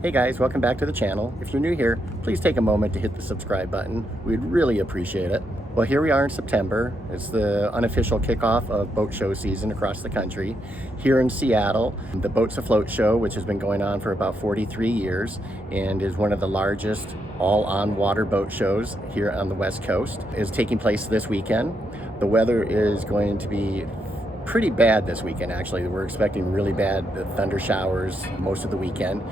Hey guys, welcome back to the channel. If you're new here, please take a moment to hit the subscribe button. We'd really appreciate it. Well, here we are in September. It's the unofficial kickoff of boat show season across the country. Here in Seattle, the Boats Afloat Show, which has been going on for about 43 years and is one of the largest all-on-water boat shows here on the West Coast, is taking place this weekend. The weather is going to be pretty bad this weekend, actually. We're expecting really bad thunder showers most of the weekend.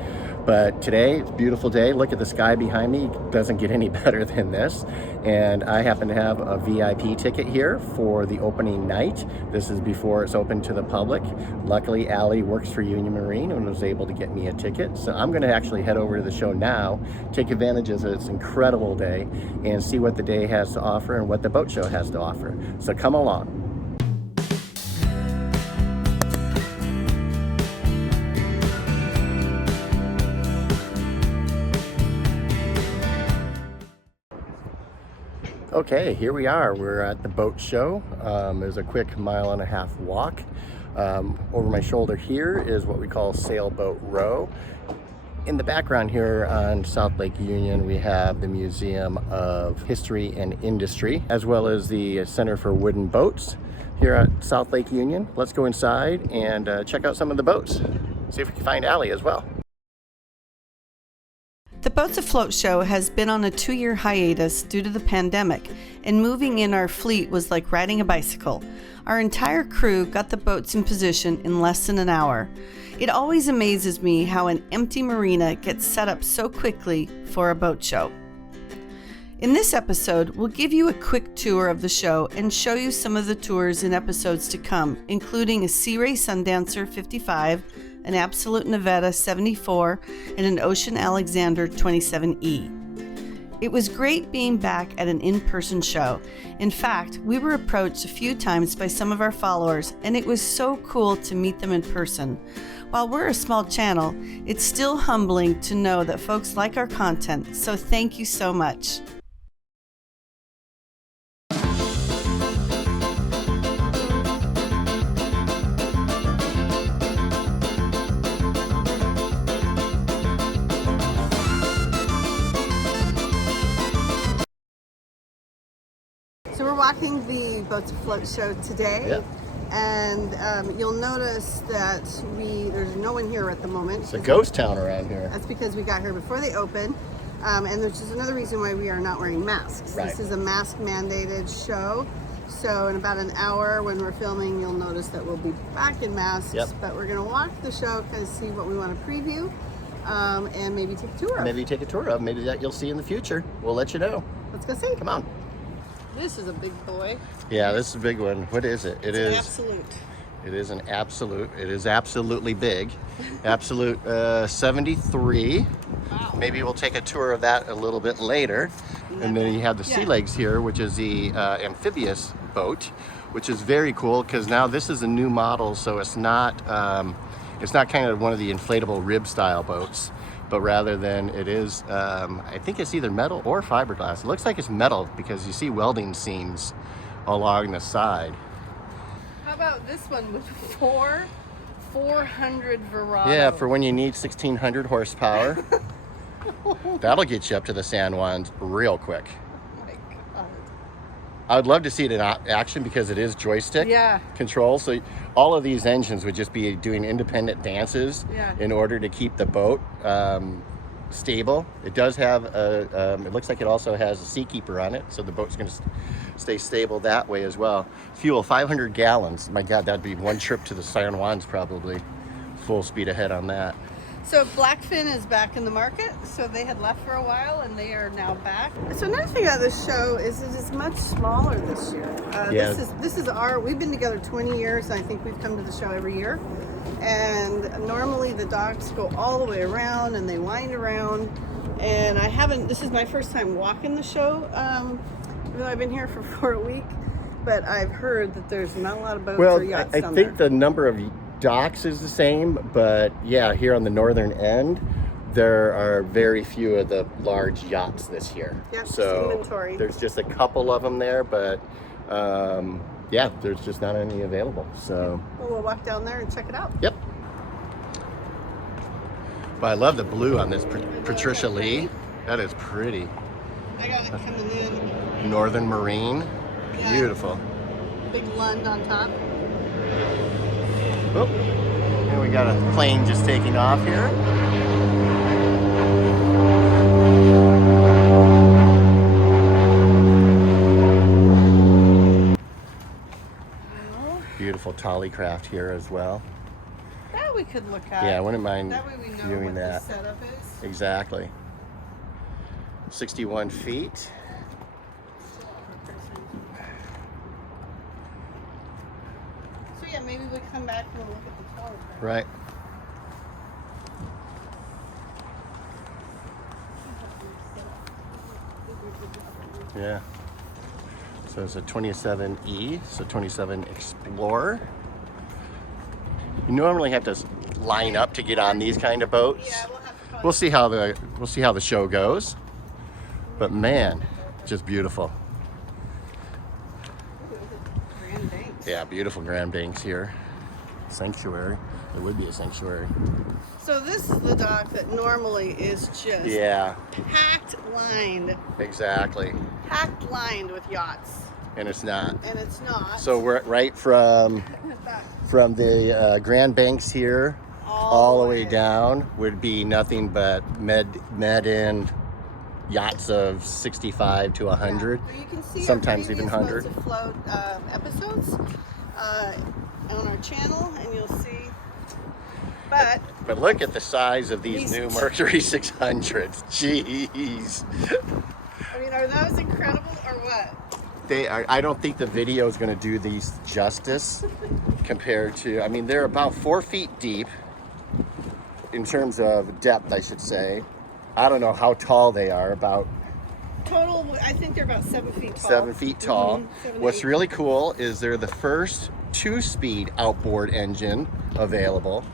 But today, it's a beautiful day. Look at the sky behind me. It doesn't get any better than this. And I happen to have a VIP ticket here for the opening night. This is before it's open to the public. Luckily, Allie works for Union Marine and was able to get me a ticket. So I'm gonna actually head over to the show now, take advantage of this incredible day, and see what the day has to offer and what the boat show has to offer. So come along. Okay, here we are. We're at the boat show. There's a quick 1.5-mile walk. Over my shoulder here is what we call Sailboat Row. In the background here on South Lake Union, we have the Museum of History and Industry, as well as the Center for Wooden Boats here at South Lake Union. Let's go inside and check out some of the boats. See if we can find Allie as well. The Boats Afloat Show has been on a 2-year hiatus due to the pandemic, and moving in our fleet was like riding a bicycle. Our entire crew got the boats in position in less than an hour. It always amazes me how an empty marina gets set up so quickly for a boat show. In this episode, we'll give you a quick tour of the show and show you some of the tours in episodes to come, including a Sea Ray Sundancer 55, an Absolute Nevada 74, and an Ocean Alexander 27E. It was great being back at an in-person show. In fact, we were approached a few times by some of our followers, and it was so cool to meet them in person. While we're a small channel, it's still humbling to know that folks like our content, so thank you so much. So we're walking the Boats Afloat show today, Yep. And you'll notice that there's no one here at the moment. It's a ghost town around here. That's because we got here before they open, and there's just another reason why we are not wearing masks. Right. This is a mask mandated show, so in about an hour when we're filming, you'll notice that we'll be back in masks. Yep. But we're gonna walk the show, kind of see what we want to preview, and maybe take a tour. Maybe take a tour of. Maybe that you'll see in the future. We'll let you know. Let's go see. Come on. This is a big boy. Yeah, this is a big one. What is it? It's an Absolute. It is an Absolute. It is absolutely big. Absolute 73. Wow. Maybe we'll take a tour of that a little bit later. And then you have the Sea Legs here, which is the amphibious boat, which is very cool because now this is a new model, so it's not kind of one of the inflatable rib style boats, but rather than it is, I think it's either metal or fiberglass. It looks like it's metal because you see welding seams along the side. How about this one with 400 Verado? Yeah, for when you need 1600 horsepower. That'll get you up to the San Juans real quick. Oh my God. I would love to see it in action because it is joystick control. So all of these engines would just be doing independent dances in order to keep the boat stable. It does have it looks like it also has a seakeeper on it, so the boat's going to stay stable that way as well. Fuel 500 gallons. My God, that'd be one trip to the San Juans probably. Full speed ahead on that. So Blackfin is back in the market. So they had left for a while and they are now back. So another thing about this show is it is much smaller this year. This is we've been together 20 years. And I think we've come to the show every year. And normally the docks go all the way around and they wind around. And this is my first time walking the show, even though I've been here for a week. But I've heard that there's not a lot of boats or yachts down there. I think the number of docks is the same, but yeah, here on the northern end, there are very few of the large yachts this year. Yep, so inventory. There's just a couple of them there, but yeah, there's just not any available. So well, we'll walk down there and check it out. Yep. But I love the blue on this Patricia Lee. That is pretty. I got it coming in. Northern Marine. Beautiful. Big Lund on top. Oh, and we got a plane just taking off here. Beautiful Tollycraft here as well. That we could look at. Yeah, I wouldn't mind that way we know viewing what that. the setup is. Exactly. 61 feet. So yeah, maybe we come back and we'll look at the tower. Right. Yeah. So it's a 27E, so 27 Explorer. You normally have to line up to get on these kind of boats. Yeah, we'll have to We'll see how the show goes. But man, just beautiful. Grand Banks. Yeah, beautiful Grand Banks here. Sanctuary. It would be a sanctuary. So this is the dock that normally is just packed lined. Exactly. Packed lined with yachts. And it's not. And it's not. So we're right from the Grand Banks here all the way down would be nothing but med-in yachts of 65 to 100. Yeah. You can see sometimes our even previous 100. Boats Afloat episodes on our channel, and you'll see. But look at the size of these new Mercury 600s. Jeez. I mean, are those incredible or what? They are. I don't think the video is going to do these justice compared to. I mean, they're about 4 feet deep in terms of depth, I should say. I don't know how tall they are. About total, I think they're about 7 feet tall. 7 feet tall. Mm-hmm. 7 to What's 8. really cool is they're the first 2-speed outboard engine available,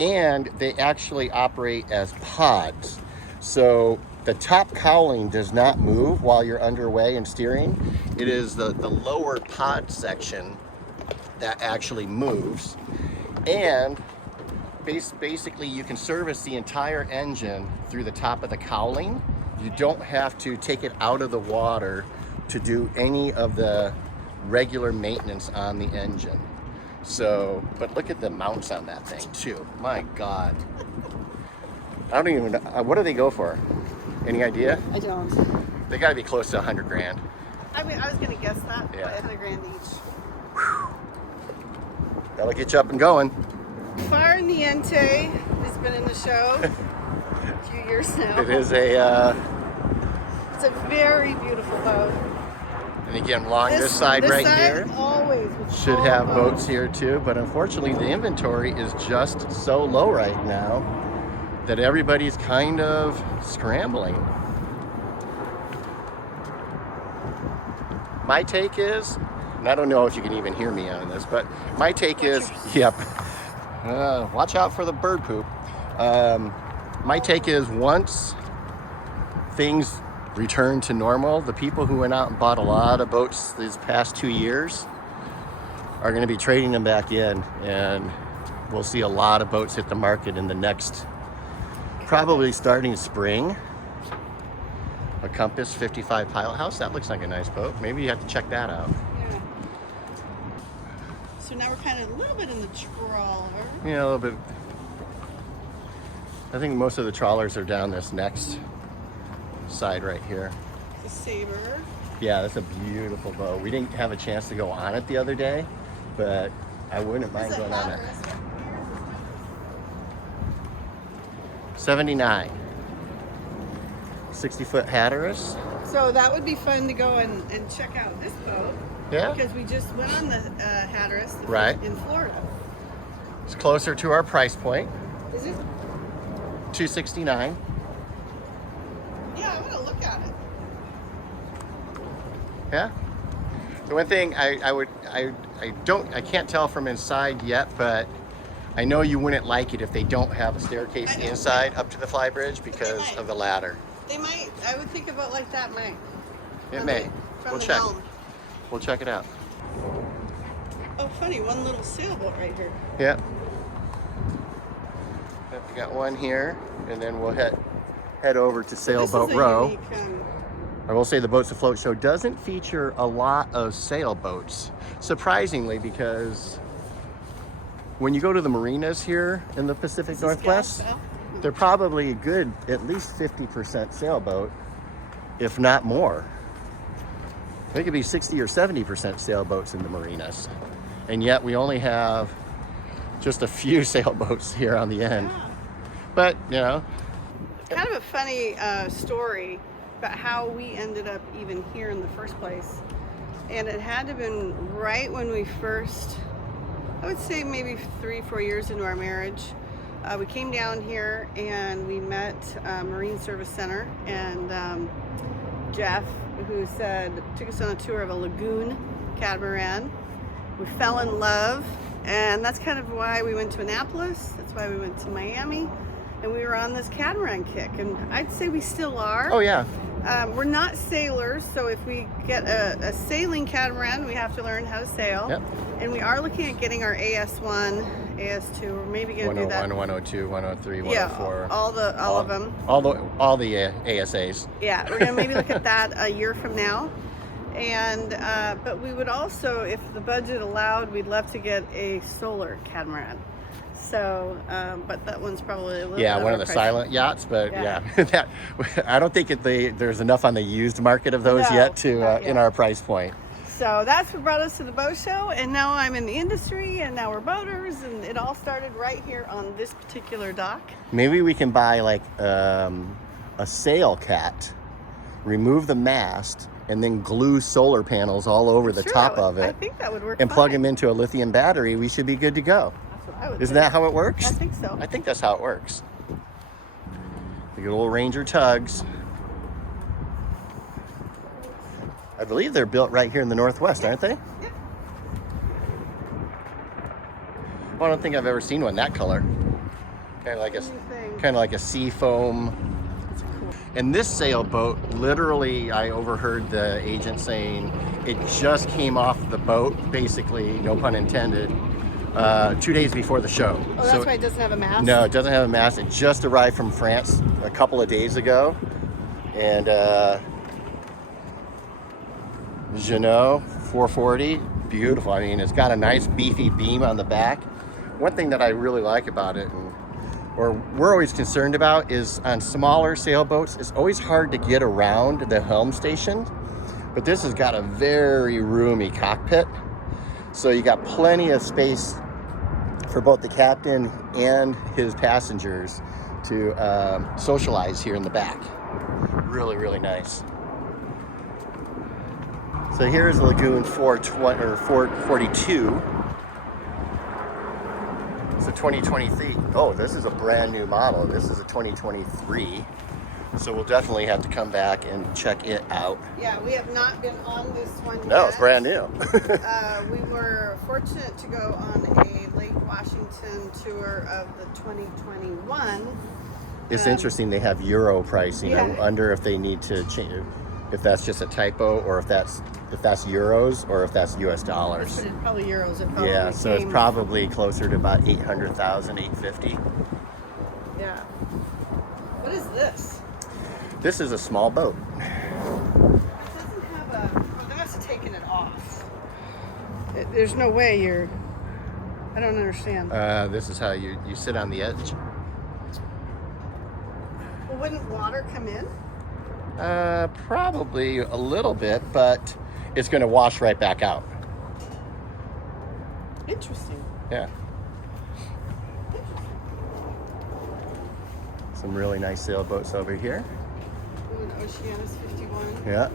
and they actually operate as pods. So the top cowling does not move while you're underway and steering. It is the lower pod section that actually moves. And basically you can service the entire engine through the top of the cowling. You don't have to take it out of the water to do any of the regular maintenance on the engine. So, but look at the mounts on that thing too. My God. I don't even know, what do they go for? Any idea? I don't. They gotta be close to 100 grand. I mean, I was gonna guess that. Yeah. 100 grand each. That'll get you up and going. Far Niente has been in the show a few years now. It is It's a very beautiful boat. and again, along this side right here, always should have boats here too, but unfortunately the inventory is just so low right now that everybody's kind of scrambling. My take is, and I don't know if you can even hear me on this, but my take is, yep, watch out for the bird poop. My take is once things return to normal, the people who went out and bought a lot of boats these past 2 years are going to be trading them back in, and we'll see a lot of boats hit the market in the next, probably starting spring. A Compass 55 Pilot House, that looks like a nice boat. Maybe you have to check that out. Yeah. So now we're kind of a little bit in the trawler. Yeah, a little bit. I think most of the trawlers are down this next side right here. The Saber. Yeah, that's a beautiful boat. We didn't have a chance to go on it the other day, but I wouldn't mind going on it. 79. 60-foot Hatteras. So that would be fun to go and check out this boat. Yeah. Because we just went on the Hatteras Right. in Florida. It's closer to our price point. Is it? $269. Yeah, I'm gonna look at it. Yeah. The one thing I can't tell from inside yet, but I know you wouldn't like it if they don't have a staircase inside up to the flybridge because of the ladder. They might. I would think about like that, Mike. It may. We'll check. Dome. We'll check it out. Oh, funny, one little sailboat right here. Yeah. Yep. We got one here, and then we'll head over to Sailboat This is a Row. unique, I will say the Boats Afloat Show doesn't feature a lot of sailboats, surprisingly, because when you go to the marinas here in the Pacific Northwest, they're probably a good at least 50% sailboat, if not more. They could be 60 or 70% sailboats in the marinas. And yet we only have just a few sailboats here on the end. But, you know. Kind of a funny story about how we ended up even here in the first place. And it had to have been right when we first, I would say maybe 3-4 years into our marriage. We came down here and we met Marine Service Center, and Jeff, who took us on a tour of a lagoon catamaran. We fell in love, and that's kind of why we went to Annapolis. That's why we went to Miami, and we were on this catamaran kick, and I'd say we still are. Oh yeah. We're not sailors, so if we get a sailing catamaran, we have to learn how to sail. Yep. And we are looking at getting our AS1, AS2. We're maybe going to do that. 101, 102, 103, Yeah, 104. all of them. All the ASAs. Yeah, we're gonna maybe look at that a year from now. And but we would also, if the budget allowed, we'd love to get a solar catamaran. So, but that one's probably a little One of the silent yachts, but yeah, that I don't think there's enough on the used market of those yet to in our price point. So that's what brought us to the boat show, and now I'm in the industry, and now we're boaters, and it all started right here on this particular dock. Maybe we can buy like a sail cat, remove the mast, and then glue solar panels all over the top of it. I think that would work. And plug them into a lithium battery. We should be good to go. That's what I would Isn't think. that how it works? I think so. I think that's how it works. The good old Ranger tugs. I believe they're built right here in the Northwest, aren't they? Yeah. Well, I don't think I've ever seen one that color. Kind of like a sea foam. And this sailboat, literally, I overheard the agent saying it just came off the boat, basically, no pun intended, 2 days before the show. Oh, that's why it doesn't have a mast? No, it doesn't have a mast. It just arrived from France a couple of days ago. And Jeanneau 440, beautiful. I mean, it's got a nice beefy beam on the back. One thing that I really like about it, or we're always concerned about, is on smaller sailboats, it's always hard to get around the helm station. But this has got a very roomy cockpit. So you got plenty of space for both the captain and his passengers to socialize here in the back. Really, really nice. So here's Lagoon 420 or 442. It's a 2023. Oh, this is a brand new model. This is a 2023. So we'll definitely have to come back and check it out. Yeah, we have not been on this one yet. No, it's brand new. We were fortunate to go on a Lake Washington tour of the 2021. It's interesting they have Euro pricing. Yeah. I wonder if they need to change, if that's just a typo, or if that's euros, or if that's US dollars. But it's probably euros. It probably Yeah, so it's came- probably closer to about 800,000, 850. Yeah. What is this? This is a small boat. It doesn't have a. Oh, they must have taken it off. There's no way you're. I don't understand. This is how you sit on the edge. Well, wouldn't water come in? Probably a little bit, but it's going to wash right back out. Interesting. Yeah. Some really nice sailboats over here. Ooh, an Oceanus 51. Yeah.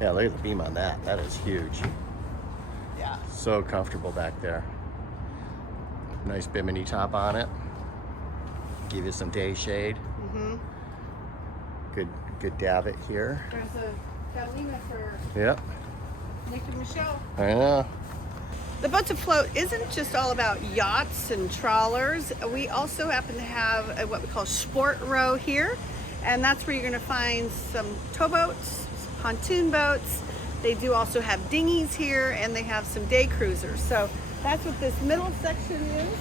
Yeah, look at the beam on that. That is huge. Yeah. So comfortable back there. Nice bimini top on it. Give you some day shade. Mm-hmm. Good davit here. There's a Catalina for Yep. Nick and Michelle. I know. The Boats Afloat isn't just all about yachts and trawlers. We also happen to have what we call sport row here, and that's where you're going to find some towboats, pontoon boats. They do also have dinghies here, and they have some day cruisers. So that's what this middle section is.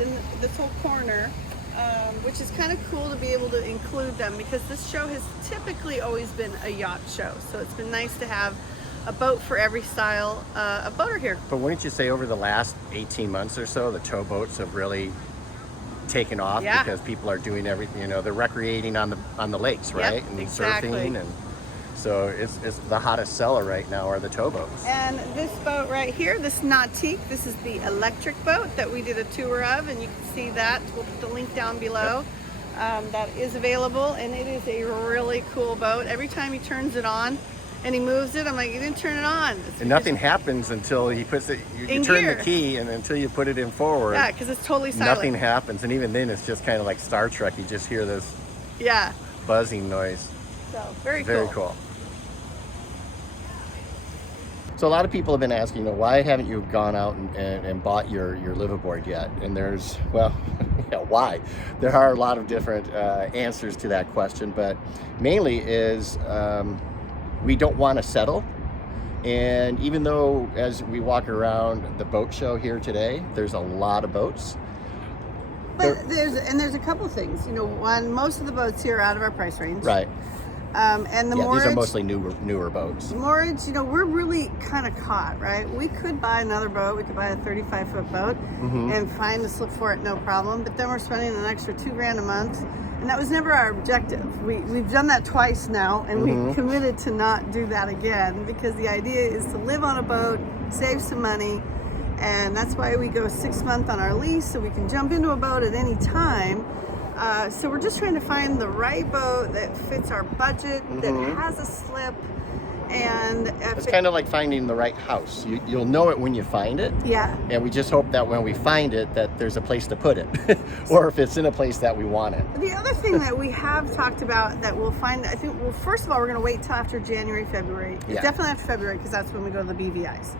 in this whole corner, which is kind of cool to be able to include them because this show has typically always been a yacht show. So it's been nice to have a boat for every style of boater here. But wouldn't you say over the last 18 months or so, the tow boats have really taken off because people are doing everything, you know, they're recreating on the lakes, right? Yep, and exactly. surfing, and so it's the hottest seller right now are the tow boats. And this boat right here, this Nautique, this is the electric boat that we did a tour of, and you can see that. We'll put the link down below. That is available, and it is a really cool boat. Every time he turns it on and he moves it, I'm like, you didn't turn it on. And nothing happens until he puts it, you turn gear. the key, and until you put it in forward, Yeah, because it's totally silent. nothing happens. And even then, it's just kind of like Star Trek. You just hear this buzzing noise. So, very cool. So a lot of people have been asking, you know, why haven't you gone out and bought your liveaboard yet? And there's, well, yeah, why? There are a lot of different answers to that question, but mainly is we don't want to settle. And even though as we walk around the boat show here today, there's a lot of boats. But there's a couple things. You know, one, most of the boats here are out of our price range. Right. And the moorage, these are mostly newer boats. Moorage, you know, we're really kind of caught, right? We could buy another boat. We could buy a 35-foot boat and find a slip for it, no problem. But then we're spending an extra $2,000 a month, and that was never our objective. We've done that twice now, and we committed to not do that again because the idea is to live on a boat, save some money, and that's why we go 6 months on our lease so we can jump into a boat at any time. So we're just trying to find the right boat that fits our budget, that has a slip, and it's kind of like finding the right house. You'll know it when you find it. Yeah. And we just hope that when we find it, that there's a place to put it, or if it's in a place that we want it. The other thing that we have talked about that we'll find, I think, well, first of all, we're going to wait till after January, February. Yeah. Definitely after February because that's when we go to the BVIs.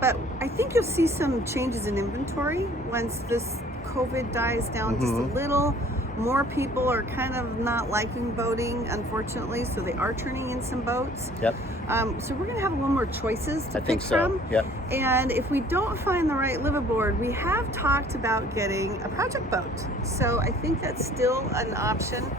But I think you'll see some changes in inventory once this COVID dies down just a little. More people are kind of not liking boating, unfortunately, so they are turning in some boats. Yep. So we're going to have a little more choices to pick so. from. Yep. And if we don't find the right liveaboard, we have talked about getting a project boat. So I think that's still an option.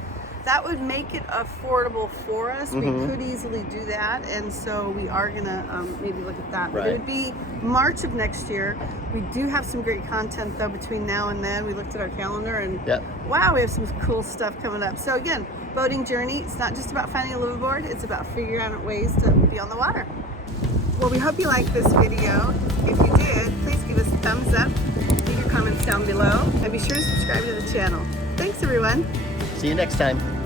That would make it affordable for us. We could easily do that, and so we are gonna maybe look at that. But it would be March of next year. We do have some great content though between now and then. We looked at our calendar and wow, we have some cool stuff coming up. So again, boating journey, it's not just about finding a liveaboard, it's about figuring out ways to be on the water. Well, we hope you liked this video. If you did, please give us a thumbs up, leave your comments down below, and be sure to subscribe to the channel. Thanks everyone. See you next time.